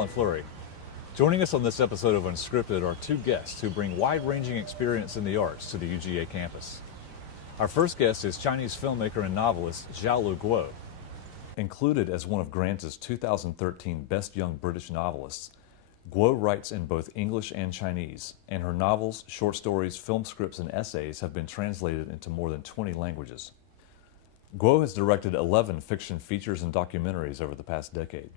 Alan Fleury. Joining us on this episode of Unscripted are two guests who bring wide-ranging experience in the arts to the UGA campus. Our first guest is Chinese filmmaker and novelist Xiaolu Guo. Included as one of Grant's 2013 Best Young British Novelists, Guo writes in both English and Chinese, and her novels, short stories, film scripts, and essays have been translated into more than 20 languages. Guo has directed 11 fiction features and documentaries over the past decade.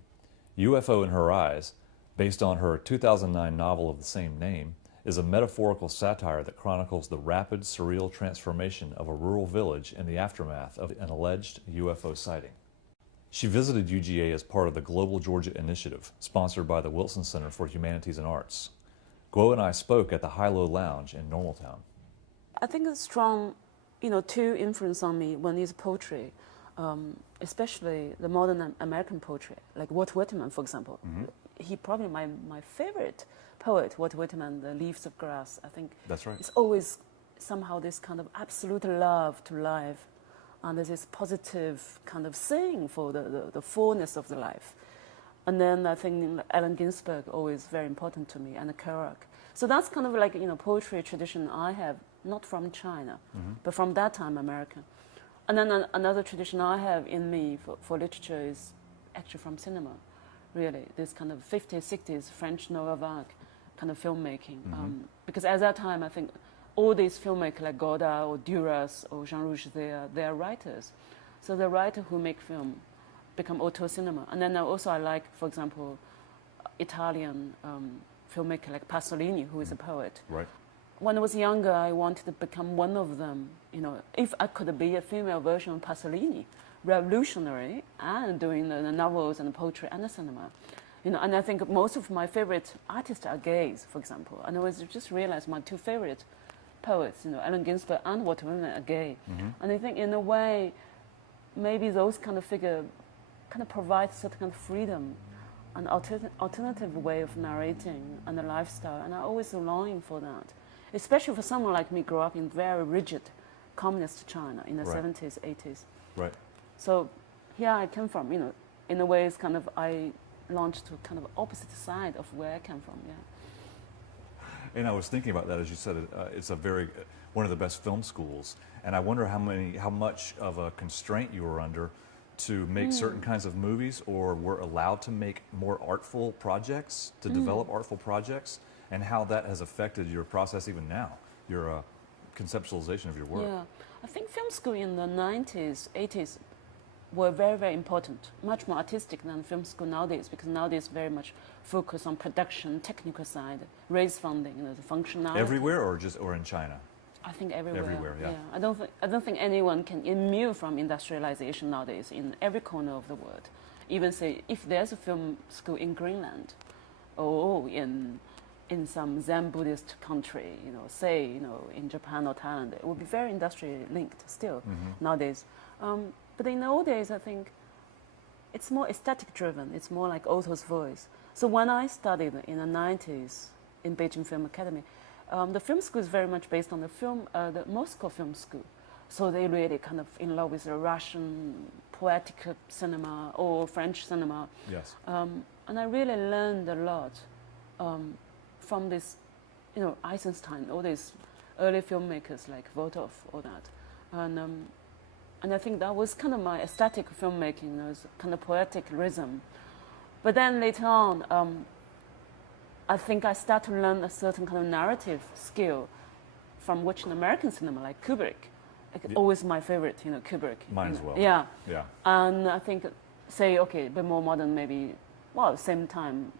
UFO in Her Eyes, based on her 2009 novel of the same name, is a metaphorical satire that chronicles the rapid, surreal transformation of a rural village in the aftermath of an alleged UFO sighting. She visited UGA as part of the Global Georgia Initiative, sponsored by the Wilson Center for Humanities and Arts. Guo and I spoke at the High-Low Lounge in Normaltown. I think a strong, two influence on me. One is poetry, especially the modern American poetry, like Walt Whitman, for example. Mm-hmm. He probably my favorite poet, Walt Whitman, The Leaves of Grass. I think that's right. It's always somehow this kind of absolute love to life, and there's this positive kind of saying for the fullness of the life. And then I think Allen Ginsberg always very important to me, and Kerouac. So that's kind of like poetry tradition I have, not from China, but from that time American. And then another tradition I have in me for literature is actually from cinema, really. This kind of 50s, 60s French nouvelle vague kind of filmmaking. Because at that time, I think all these filmmakers like Godard or Duras or Jean Rouge, they are writers. So the writer who make film become auteur cinema. And then also I like, for example, Italian filmmaker like Pasolini, who is a poet. Right. When I was younger, I wanted to become one of them. If I could be a female version of Pasolini, revolutionary, and doing the novels and the poetry and the cinema. And I think most of my favorite artists are gays, for example. And I was just realized my two favorite poets, Allen Ginsberg and Walt Whitman, are gay. And I think in a way, maybe those kind of figures kind of provide certain kind of freedom, an alternative way of narrating and the lifestyle. And I always longing for that, especially for someone like me, grew up in very rigid communist China in the 70s, 80s. Right. So here I came from, in a way it's kind of, I launched to kind of opposite side of where I came from, yeah. And I was thinking about that, as you said, it's one of the best film schools, and I wonder how much of a constraint you were under to make certain kinds of movies, or were allowed to make more artful projects, to develop artful projects, and how that has affected your process even now, your conceptualization of your work. Yeah, I think film school in the 90s, 80s were very, very important, much more artistic than film school nowadays, because nowadays very much focus on production, technical side, raise funding, the functionality. Everywhere, or in China? I think everywhere. Everywhere, yeah. I don't think anyone can immune from industrialization nowadays in every corner of the world. Even say if there's a film school in Greenland, or in some Zen Buddhist country, say in Japan or Thailand, it would be very industrially linked still nowadays. But in the old days, I think it's more aesthetic driven. It's more like author's voice. So when I studied in the 90s in Beijing Film Academy, the film school is very much based on the Moscow Film School. So they really kind of in love with the Russian poetic cinema or French cinema. Yes. And I really learned a lot from this, Eisenstein, all these early filmmakers like Volkov, all that. And I think that was kind of my aesthetic filmmaking, was kind of poetic rhythm. But then later on, I think I started to learn a certain kind of narrative skill from watching American cinema, like Kubrick. Always my favorite, Kubrick. Mine as well. Yeah. Yeah. And I think, a bit more modern, maybe, same time,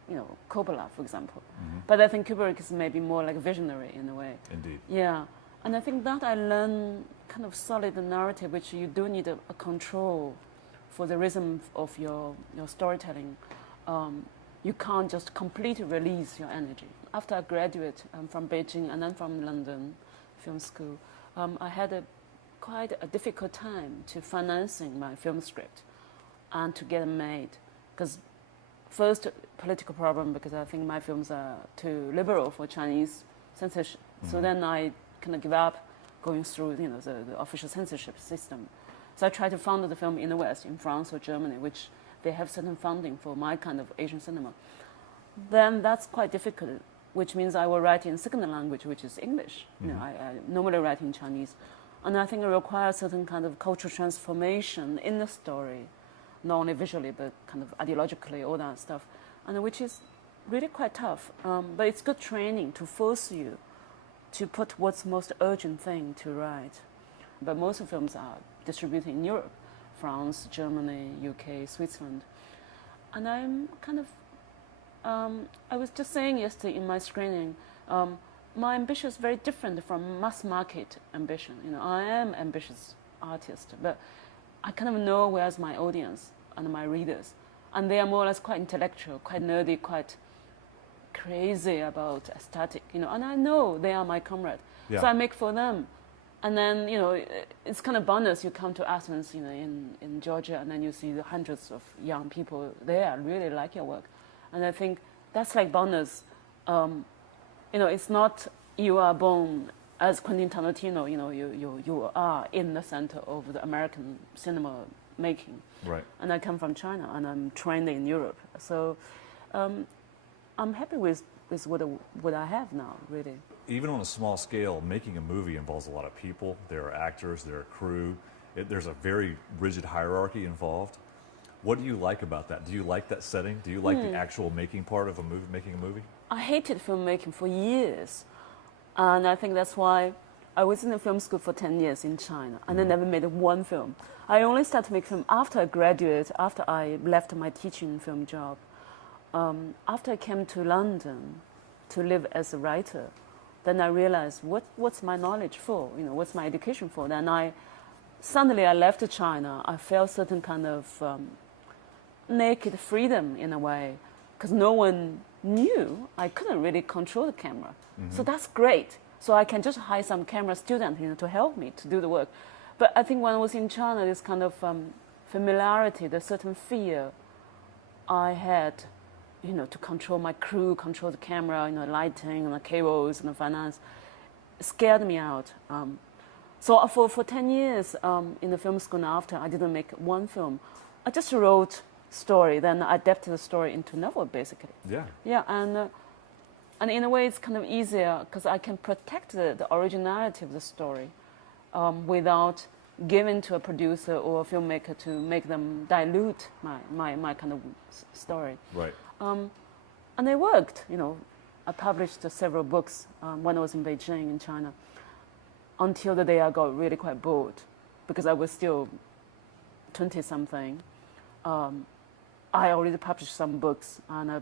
Coppola, for example. But I think Kubrick is maybe more like visionary in a way. Indeed. Yeah. And I think that I learned kind of solid narrative, which you do need a control for the rhythm of your storytelling. You can't just completely release your energy. After I graduated from Beijing and then from London Film School, I had quite a difficult time to financing my film script and to get it made. Because first, political problem, because I think my films are too liberal for Chinese censorship. So then I kind of give up going through the official censorship system. So I tried to fund the film in the West, in France or Germany, which they have certain funding for my kind of Asian cinema. then that's quite difficult, which means I will write in second language, which is English. I normally write in Chinese. And I think it requires certain kind of cultural transformation in the story, not only visually, but kind of ideologically, all that stuff, and which is really quite tough. But it's good training to force you to put what's most urgent thing to write. But most of films are distributed in Europe, France, Germany, UK, Switzerland. And I'm kind of, I was just saying yesterday in my screening, my ambition is very different from mass market ambition. I am ambitious artist, but I kind of know where's my audience and my readers. And they are more or less quite intellectual, quite nerdy, quite crazy about aesthetic, and I know they are my comrade. Yeah. So I make for them. And then, it's kind of bonus. You come to Athens, in Georgia, and then you see the hundreds of young people there really like your work. And I think that's like bonus. It's not you are born as Quentin Tarantino, you are in the center of the American cinema making. Right. And I come from China, and I'm trained in Europe. So I'm happy with what I have now, really. Even on a small scale, making a movie involves a lot of people. There are actors, there are crew. There's a very rigid hierarchy involved. What do you like about that? Do you like that setting? Do you like the actual making part of making a movie? I hated filmmaking for years. And I think that's why I was in the film school for 10 years in China, and I never made one film. I only started to make film after I graduated, after I left my teaching film job. After I came to London to live as a writer, then I realized what's my knowledge for, what's my education for. Then suddenly I left China. I felt certain kind of naked freedom in a way, because no one knew. I couldn't really control the camera. So that's great. So I can just hire some camera student, to help me to do the work. But I think when I was in China, this kind of familiarity, the certain fear I had, to control my crew, control the camera, lighting and the cables and the finance, scared me out. So for 10 years in the film school after, I didn't make one film. I just wrote story, then I adapted the story into novel, basically. Yeah. Yeah, and in a way it's kind of easier because I can protect the originality of the story without giving to a producer or a filmmaker to make them dilute my kind of story. Right. And it worked, I published several books when I was in Beijing in China until the day I got really quite bored because I was still 20-something. I already published some books and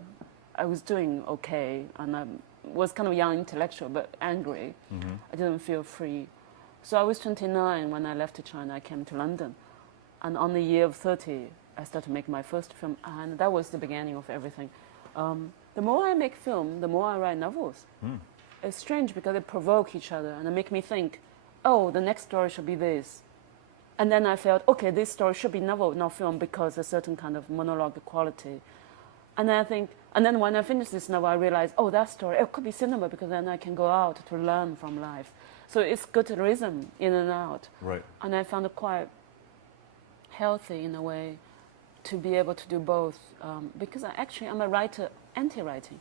I was doing okay and I was kind of young intellectual but angry. I didn't feel free. So I was 29 when I left China. I came to London. And on the year of 30, I started to make my first film. And that was the beginning of everything. The more I make film, the more I write novels. It's strange because they provoke each other and they make me think, oh, the next story should be this. And then I felt, okay, this story should be novel, not film, because a certain kind of monologue quality. And then when I finished this novel, I realized, oh, that story, it could be cinema because then I can go out to learn from life. So it's good rhythm in and out. Right. And I found it quite healthy in a way to be able to do both. Because I'm a writer, anti-writing.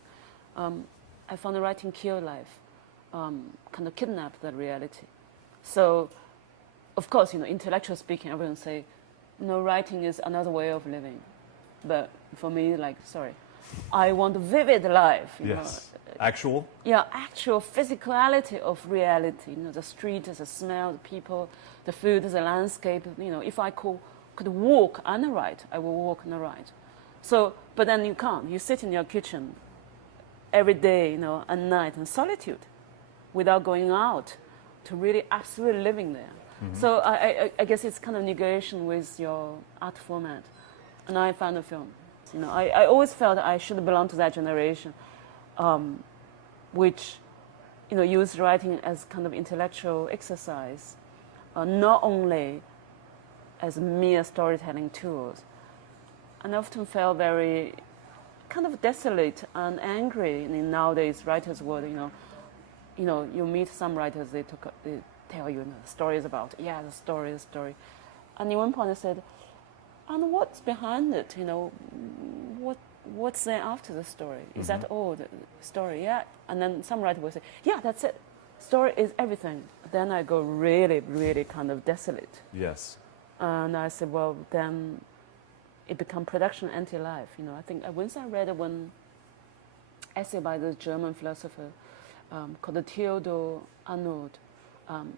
I found the writing kill life, kind of kidnap the reality. So, of course, intellectual speaking, everyone say, writing is another way of living. But for me, I want a vivid life. Yes. Actual? Yeah, actual physicality of reality. The street, the smell, the people, the food, the landscape. If I could walk and write, I will walk and write. So, but then you can't. You sit in your kitchen every day, at night in solitude, without going out, to really absolutely living there. So I guess it's kind of negotiation with your art format. And I found a film. I always felt I should belong to that generation, which, used writing as kind of intellectual exercise, not only as mere storytelling tools. And I often felt very kind of desolate and angry in nowadays writers' world. You meet some writers, they tell you, the stories about, the story. And at one point I said, and what's behind it? what's there after the story? Is that all the story? Yeah. And then some writer will say, yeah, that's it. Story is everything. Then I go really, really kind of desolate. Yes. And I said, well, then it becomes production anti-life. You know, I think once I read one essay by the German philosopher called Theodor Arnold.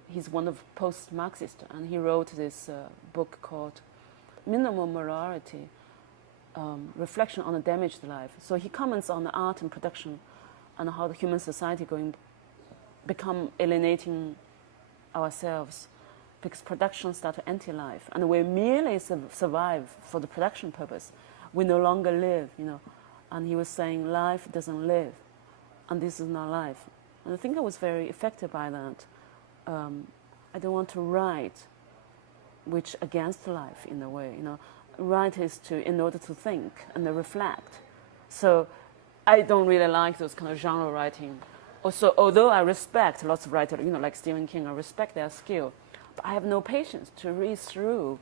He's one of post-Marxist, and he wrote this book called Minimal Morality, Reflection on a Damaged Life. So he comments on the art and production and how the human society become alienating ourselves because production starts to anti-life, and we merely survive for the production purpose. We no longer live, you know. And he was saying life doesn't live, and this is not life. And I think I was very affected by that. I don't want to write which against life in a way, you know. Write is in order to think and reflect. So I don't really like those kind of genre writing. Also, although I respect lots of writers, you know, like Stephen King, I respect their skill, but I have no patience to read through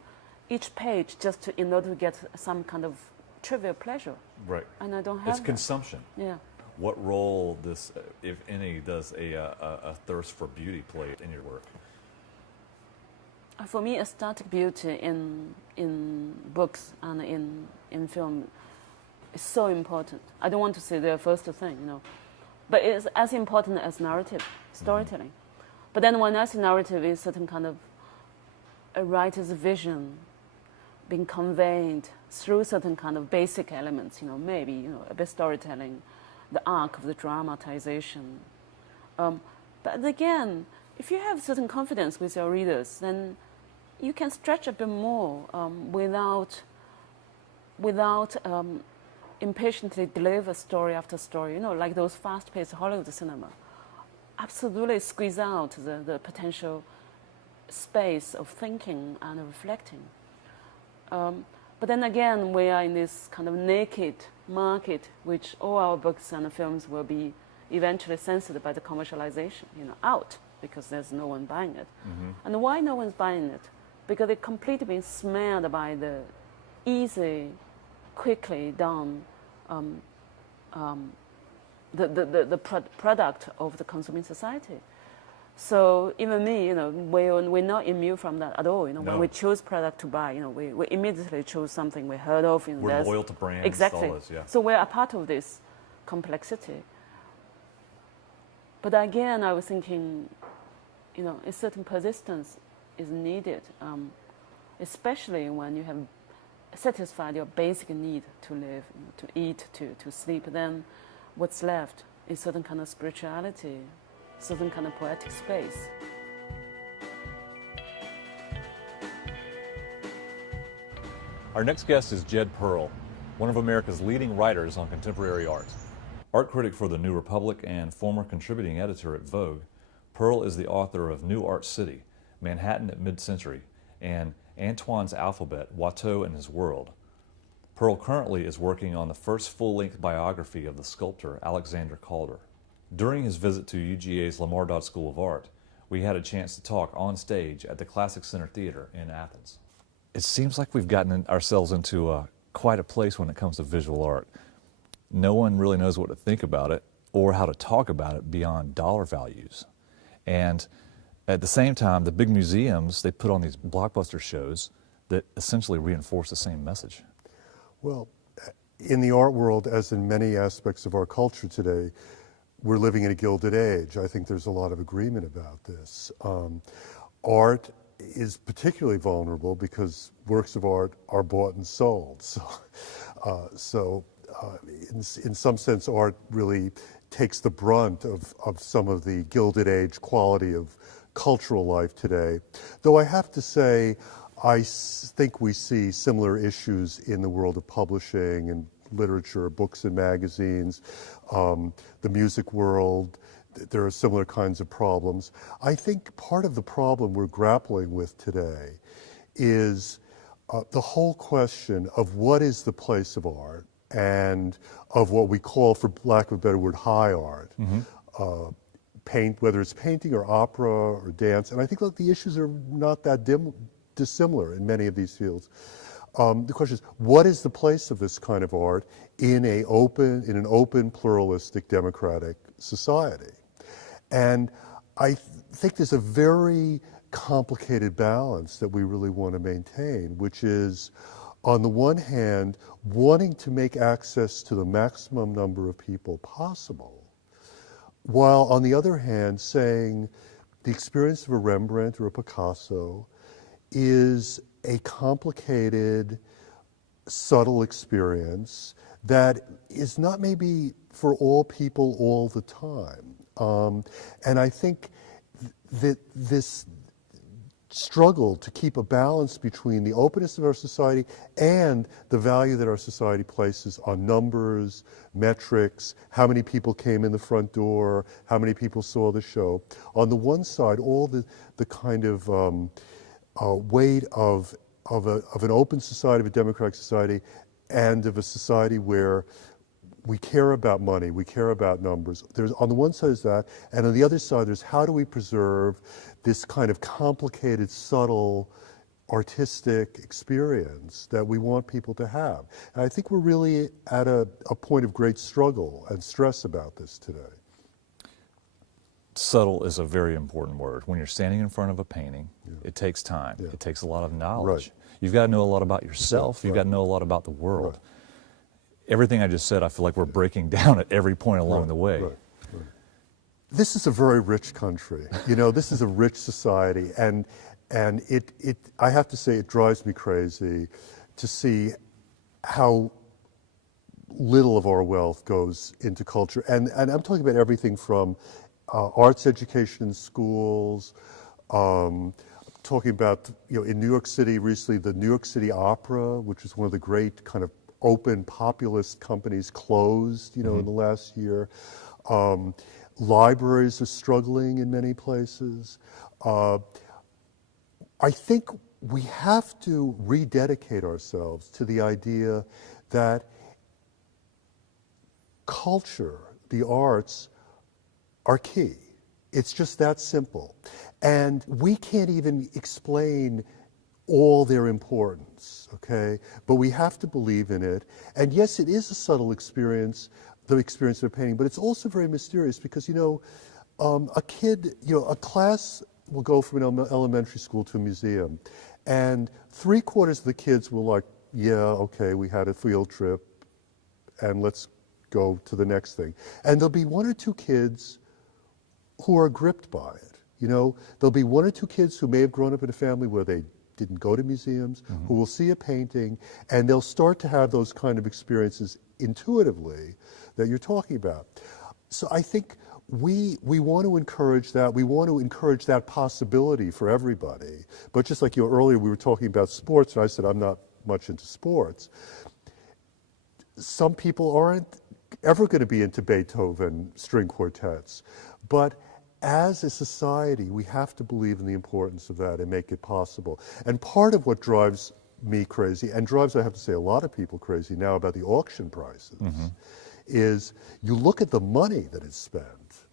each page just in order to get some kind of trivial pleasure. Right. And I don't have It's that. consumption. Yeah. What role does, if any, does a thirst for beauty play in your work? For me, aesthetic beauty in books and in film is so important. I don't want to say the first thing, you know, but it's as important as narrative, storytelling. But then when I say narrative, is certain kind of a writer's vision being conveyed through certain kind of basic elements, you know, maybe, you know, a bit storytelling, the arc of the dramatization. But again, if you have certain confidence with your readers, then you can stretch a bit more without impatiently deliver story after story, you know, like those fast-paced Hollywood cinema. Absolutely squeeze out the potential space of thinking and reflecting. But then again, we are in this kind of naked market, which all our books and films will be eventually censored by the commercialization, you know, out, because there's no one buying it. And why no one's buying it? Because it completely been smeared by the easy, quickly done product of the consuming society. So even me, you know, we're not immune from that at all. You know, No. when we choose product to buy, you know, we immediately choose something we heard of. You know, We're loyal to brands. Exactly. All this, yeah. So we're a part of this complexity. But again, I was thinking, you know, a certain persistence is needed, especially when you have satisfied your basic need to live, you know, to eat, to sleep. Then what's left is certain kind of spirituality, certain kind of poetic space. Our next guest is Jed Pearl, one of America's leading writers on contemporary art. Art critic for the New Republic and former contributing editor at Vogue, Perl is the author of New Art City, Manhattan at Mid-Century, and Antoine's Alphabet, Watteau and His World. Perl currently is working on the first full-length biography of the sculptor Alexander Calder. During his visit to UGA's Lamardot School of Art, we had a chance to talk on stage at the Classic Center Theater in Athens. It seems like we've gotten ourselves into quite a place when it comes to visual art. No one really knows what to think about it or how to talk about it beyond dollar values. And at the same time, the big museums, they put on these blockbuster shows that essentially reinforce the same message. Well, in the art world, as in many aspects of our culture today, we're living in a gilded age. I think there's a lot of agreement about this. Art is particularly vulnerable because works of art are bought and sold. So in some sense, art really takes the brunt of some of the Gilded Age quality of cultural life today. Though I have to say, I think we see similar issues in the world of publishing and literature, books and magazines, the music world. There are similar kinds of problems. I think part of the problem we're grappling with today is the whole question of what is the place of art and of what we call, for lack of a better word, high art. Whether it's painting or opera or dance. And I think the issues are not that dissimilar in many of these fields. The question is, what is the place of this kind of art in an open, pluralistic, democratic society? And I think there's a very complicated balance that we really want to maintain, which is, on the one hand, wanting to make access to the maximum number of people possible, while on the other hand saying the experience of a Rembrandt or a Picasso is a complicated, subtle experience that is not maybe for all people all the time. And I think that this struggle to keep a balance between the openness of our society and the value that our society places on numbers, metrics, how many people came in the front door, how many people saw the show. On the one side, all the kind of weight of an open society, of a democratic society, and of a society where we care about money, we care about numbers. There's, on the one side is that, and on the other side there's how do we preserve this kind of complicated, subtle, artistic experience that we want people to have. And I think we're really at a point of great struggle and stress about this today. Subtle is a very important word. When you're standing in front of a painting, it takes time. Yeah. It takes a lot of knowledge. Right. You've got to know a lot about yourself. You've Right. got to know a lot about the world. Right. Everything I just said, I feel like we're breaking down at every point along the way. Right. This is a very rich country. You know, this is a rich society, and it I have to say it drives me crazy to see how little of our wealth goes into culture. And I'm talking about everything from arts education in schools, talking about, you know, in New York City recently, the New York City Opera, which is one of the great kind of open populist companies, closed, you know, in the last year. Libraries are struggling in many places. I think we have to rededicate ourselves to the idea that culture, the arts, are key. It's just that simple. And we can't even explain all their importance, okay? But we have to believe in it. And yes, it is a subtle experience, the experience of painting, but it's also very mysterious because, you know, a kid, you know, a class will go from an elementary school to a museum, and 3/4 of the kids will like, yeah, okay, we had a field trip, and let's go to the next thing. And there'll be 1 or 2 kids who are gripped by it. You know, there'll be 1 or 2 kids who may have grown up in a family where they didn't go to museums, who will see a painting, and they'll start to have those kind of experiences intuitively that you're talking about. So I think we want to encourage that. We want to encourage that possibility for everybody. But just like you earlier, we were talking about sports, and I said I'm not much into sports. Some people aren't ever going to be into Beethoven string quartets, but as a society, we have to believe in the importance of that and make it possible. And part of what drives me crazy, and drives, I have to say, a lot of people crazy now about the auction prices, is you look at the money that is spent,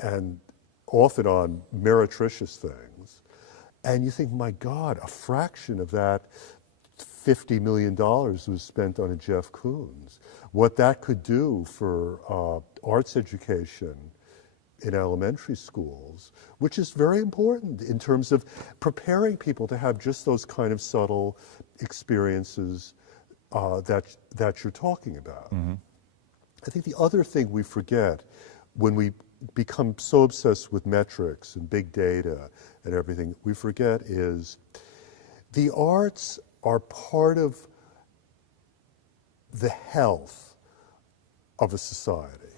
and often on meretricious things, and you think, my God, a fraction of that $50 million was spent on a Jeff Koons. What that could do for arts education in elementary schools, which is very important in terms of preparing people to have just those kind of subtle experiences that you're talking about. I think the other thing we forget when we become so obsessed with metrics and big data and everything, we forget is the arts are part of the health of a society.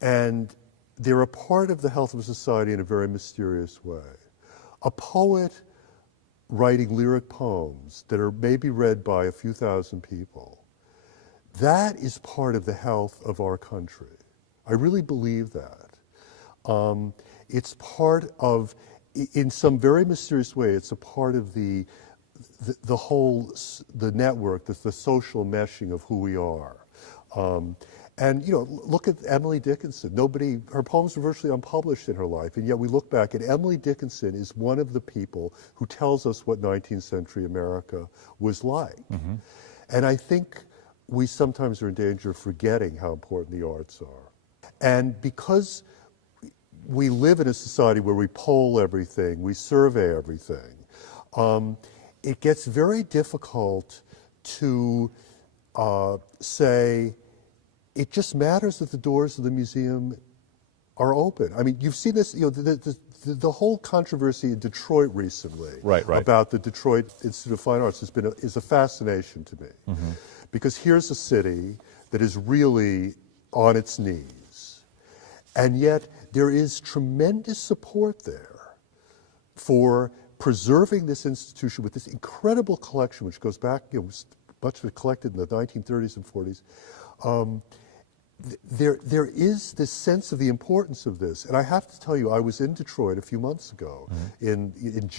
And they're a part of the health of a society in a very mysterious way. A poet writing lyric poems that are maybe read by a few thousand people, that is part of the health of our country. I really believe that. It's part of, in some very mysterious way, it's a part of the whole, the network, the social meshing of who we are. And, you know, look at Emily Dickinson. Her poems were virtually unpublished in her life, and yet we look back, and Emily Dickinson is one of the people who tells us what 19th century America was like. Mm-hmm. And I think we sometimes are in danger of forgetting how important the arts are. And because we live in a society where we poll everything, we survey everything, it gets very difficult to say, it just matters that the doors of the museum are open. I mean, you've seen this, you know, the whole controversy in Detroit recently about the Detroit Institute of Fine Arts is a fascination to me. Mm-hmm. Because here's a city that is really on its knees, and yet there is tremendous support there for preserving this institution with this incredible collection, which goes back, you know, much of it collected in the 1930s and 40s. There is this sense of the importance of this. And I have to tell you, I was in Detroit a few months ago, in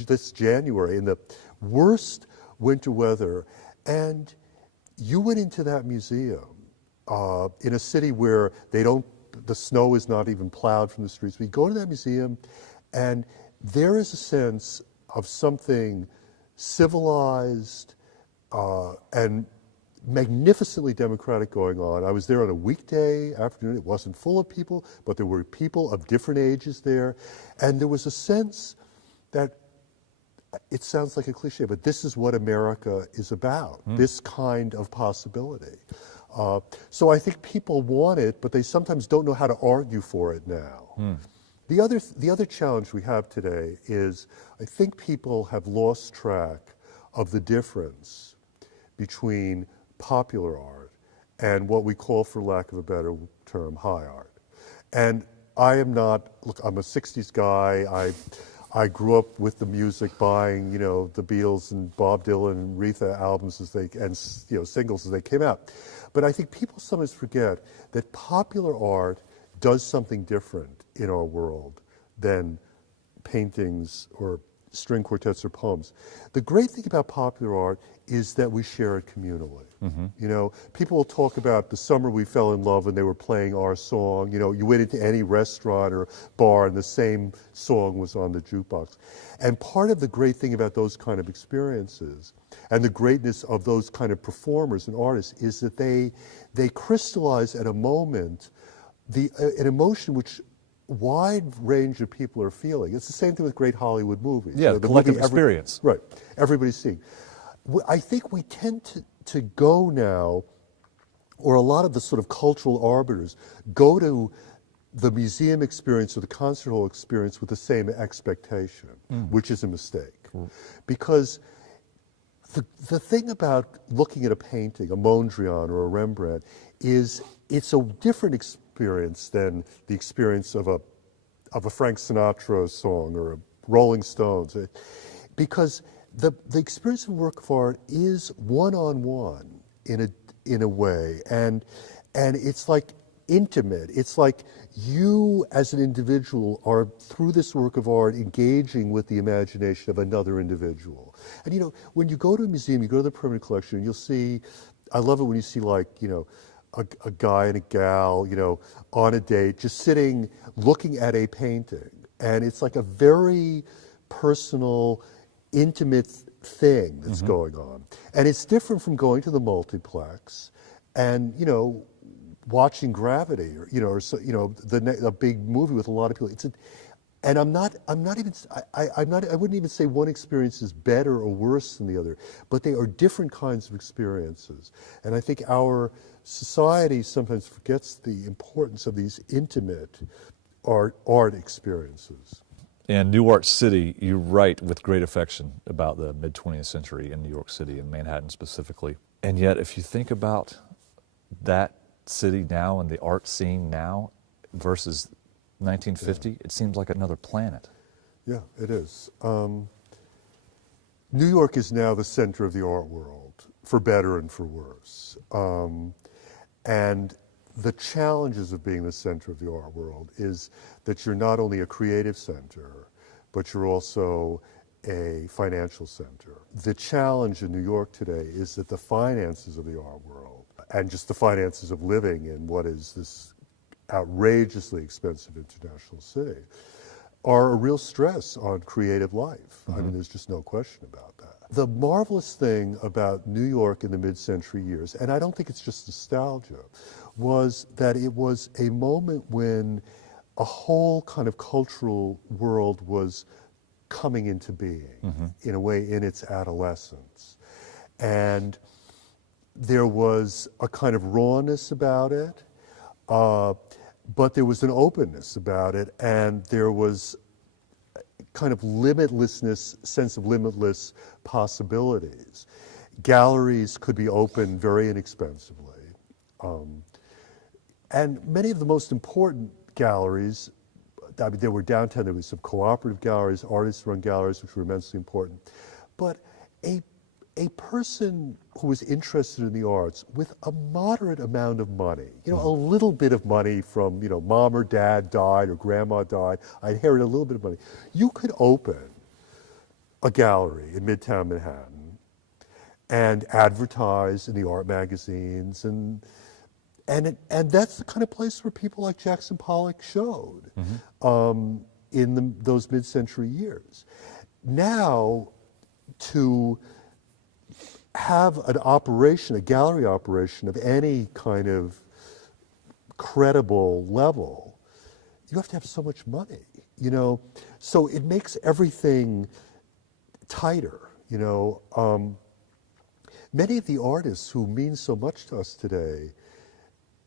this January, in the worst winter weather, and you went into that museum in a city where the snow is not even plowed from the streets. We go to that museum, and there is a sense of something civilized and magnificently democratic going on. I was there on a weekday afternoon. It wasn't full of people, but there were people of different ages there. And there was a sense that, it sounds like a cliche, but this is what America is about, this kind of possibility. So I think people want it, but they sometimes don't know how to argue for it now. The other challenge we have today is, I think people have lost track of the difference between popular art and what we call, for lack of a better term, high art. And I am not, look, I'm a 60s guy. I grew up with the music, buying, you know, the Beatles and Bob Dylan and Aretha albums singles as they came out. But I think people sometimes forget that popular art does something different in our world than paintings or string quartets or poems. The great thing about popular art is that we share it communally. Mm-hmm. You know, people will talk about the summer we fell in love and they were playing our song. You know, you went into any restaurant or bar and the same song was on the jukebox. And part of the great thing about those kind of experiences and the greatness of those kind of performers and artists is that they crystallize at a moment an emotion which wide range of people are feeling. It's the same thing with great Hollywood movies. Yeah, the collective experience. Right, everybody's seeing. I think we tend to go now, or a lot of the sort of cultural arbiters go to the museum experience or the concert hall experience with the same expectation, which is a mistake. Because the thing about looking at a painting, a Mondrian or a Rembrandt, is it's a different experience than the experience of a Frank Sinatra song or a Rolling Stones, because the experience of work of art is one-on-one in a way, and it's like intimate. It's like you as an individual are, through this work of art, engaging with the imagination of another individual. And you know, when you go to a museum, you go to the permanent collection, and you'll see, I love it when you see, like, you know, a guy and a gal, you know, on a date, just sitting, looking at a painting. And it's like a very personal, intimate thing that's going on. And it's different from going to the multiplex and, you know, watching Gravity, or, you know, or so, you know, a big movie with a lot of people. And I wouldn't even say one experience is better or worse than the other, but they are different kinds of experiences. And I think our society sometimes forgets the importance of these intimate art experiences. In New Art City, you write with great affection about the mid-20th century in New York City and Manhattan specifically. And yet, if you think about that city now and the art scene now versus 1950, it seems like another planet. Yeah, it is. New York is now the center of the art world, for better and for worse. And the challenges of being the center of the art world is that you're not only a creative center, but you're also a financial center. The challenge in New York today is that the finances of the art world and just the finances of living in what is this outrageously expensive international city, are a real stress on creative life. I mean, there's just no question about that. The marvelous thing about New York in the mid-century years, and I don't think it's just nostalgia, was that it was a moment when a whole kind of cultural world was coming into being, in a way, in its adolescence. And there was a kind of rawness about it, but there was an openness about it, and there was kind of sense of limitless possibilities. Galleries could be opened very inexpensively. And many of the most important galleries, I mean, there were downtown, there was some cooperative galleries, artist-run galleries, which were immensely important. But a person who was interested in the arts with a moderate amount of money, a little bit of money from, mom or dad died or grandma died, I inherited a little bit of money. You could open a gallery in Midtown Manhattan and advertise in the art magazines, and that's the kind of place where people like Jackson Pollock showed in those mid-century years. Now, to have an operation, a gallery operation of any kind of credible level, you have to have so much money, So it makes everything tighter, Many of the artists who mean so much to us today,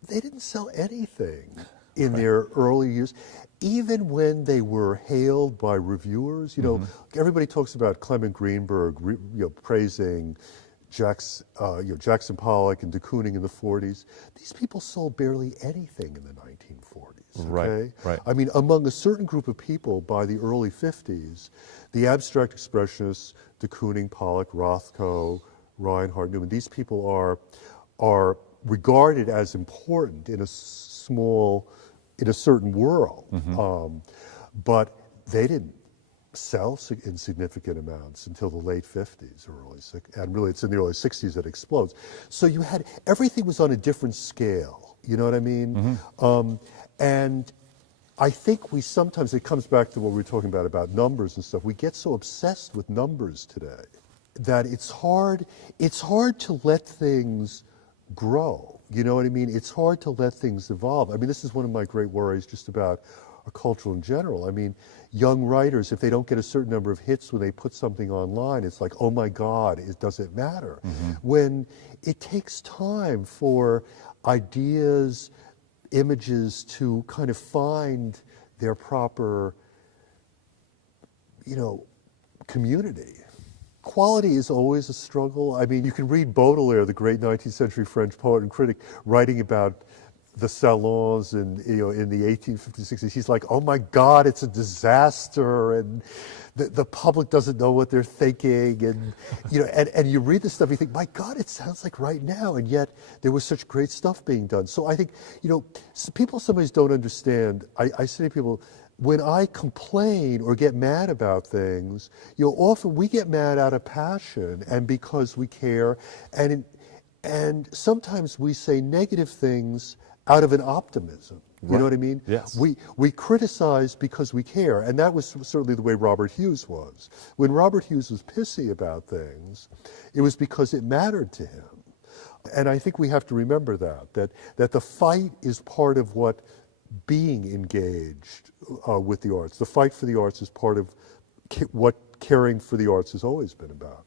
they didn't sell anything in their early years. Even when they were hailed by reviewers, everybody talks about Clement Greenberg, praising Jackson Pollock and de Kooning in the 40s. These people sold barely anything in the 1940s. Okay? Right. I mean, among a certain group of people by the early 50s, the abstract expressionists, de Kooning, Pollock, Rothko, Reinhardt, Newman, these people are regarded as important in a certain world, but they didn't sell in significant amounts until the late 50s or and really it's in the early 60s that it explodes. So everything was on a different scale, you know what I mean? And I think sometimes, it comes back to what we were talking about numbers and stuff, we get so obsessed with numbers today that it's hard to let things grow, you know what I mean? It's hard to let things evolve. I mean, this is one of my great worries just about our culture in general. I mean, young writers, if they don't get a certain number of hits when they put something online, it's like, oh my God, it doesn't matter. When it takes time for ideas, images to kind of find their proper, community. Quality is always a struggle. I mean, you can read Baudelaire, the great 19th century French poet and critic, writing about the salons in the 1850s, 60s. He's like, oh my God, it's a disaster, and the public doesn't know what they're thinking, and and you read this stuff, you think, my God, it sounds like right now, and yet there was such great stuff being done. So I think, people sometimes don't understand. I say to people, when I complain or get mad about things, often we get mad out of passion and because we care, and sometimes we say negative things out of an optimism. You know what I mean? Yes. We criticize because we care, and that was certainly the way Robert Hughes was. When Robert Hughes was pissy about things, it was because it mattered to him. And I think we have to remember that the fight is part of what being engaged with the arts. The fight for the arts is part of what caring for the arts has always been about.